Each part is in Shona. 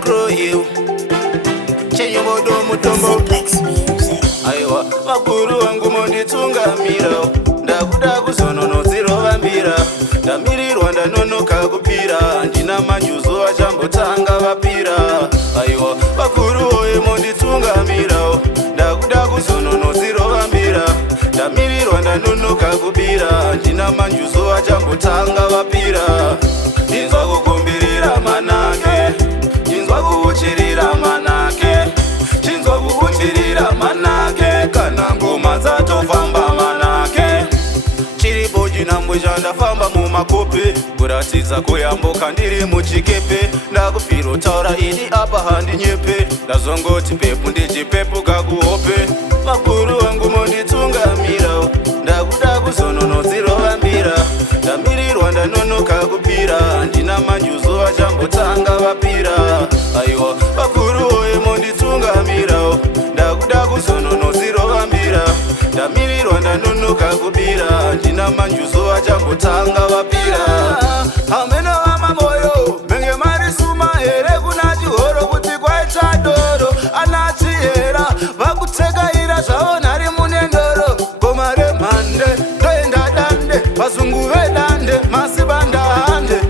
grow you. Chenyobodo mutombo. Aiwa, makuru wangu monditungamira. Ndakuda kuzonono zirovambira. Ndamirirwa ndanonoka kupira. Ndina manjuzo achambotanga vapira. Aiwa, makuru oye monditungamira. Ndakuda kuzonono zirovambira. Ndamirirwa ndanonoka kupira. Ndina manjuzo achambotanga vapira. Ndinzwa kukumbirira manake. Ndinzwa kuuchirira manake. Ndinzwa kuuchirira manake. Kana ngoma dzatofamba manake. Chiripo chinambwe chandafamba mumakope. Kuratidza kuyambuka ndiri muchikepe. Ndakufiro taura ini apa handinyepe. Ndazongoti pepu ndichipepuka kuhope. Makuru wangu monditungamira. Ndakuda kuzonono zirovambira. Ndamirirwa ndanonoka kupira. Ndina manjuzo achambotanga vapira. Aiwa, makuru oye monditungamira. Ndakuda kuzonono zirovambira. Ndamirirwa ndanonoka kupira. Ndina manjuzo achambotanga vapira. Hamena vamamoyo menge marisuma here kuna chihoro kuti kwaita doro. Anachihera vakutsekaira zvavo nhari munendoro. Goma remhande ndoenda dande. Vazungu vedande masibanda hande.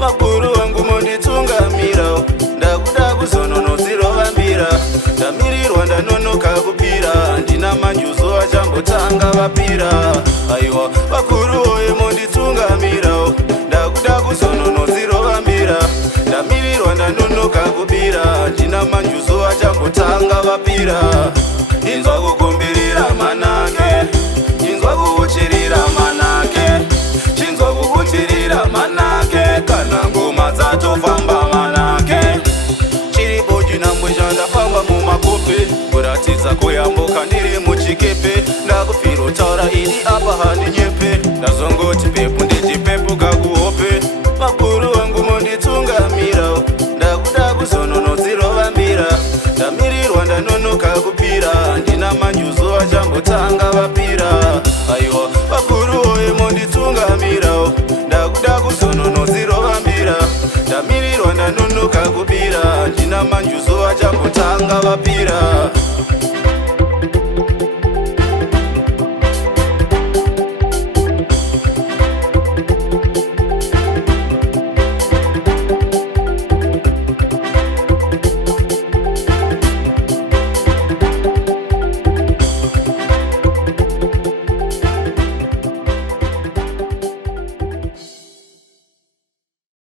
Makuru wangu monditungamira. Ndakuda kuzonono zirovambira. Ndamirirwa ndanonoka kupira. Ndina manjuzo achambotanga vapira. Aiwa, makuru oye monditungamira. Ndakuda kuzonono zirovambira. Ndamirirwa ndanonoka kupira. Ndina manjuzo achambotanga vapira. Ndinzwa kukumbirira manake. Ndinzwa kuuchirira manake. Ndinzwa kuuchirira manake. Kana ngoma dzatofamba manake. Chiripo chinambwe chandafamba mumakope. Kuratidza kuyambuka ndiri muchikepe. Ndakufiro taura ini apa handinyepe. Ndazongoti pepu ndichipepuka kuhope. Makuru wangu monditungamira. Ndakuda kuzonono zirovambira. Ndamirirwa ndanonoka kupira. Ndina manjuzo achambotanga vapira. Aiwa, makuru oye monditungamira. Ndakuda kuzonono zirovambira. Ndamirirwa ndanonoka kupira. Ndina manjuzo achambotanga vapira.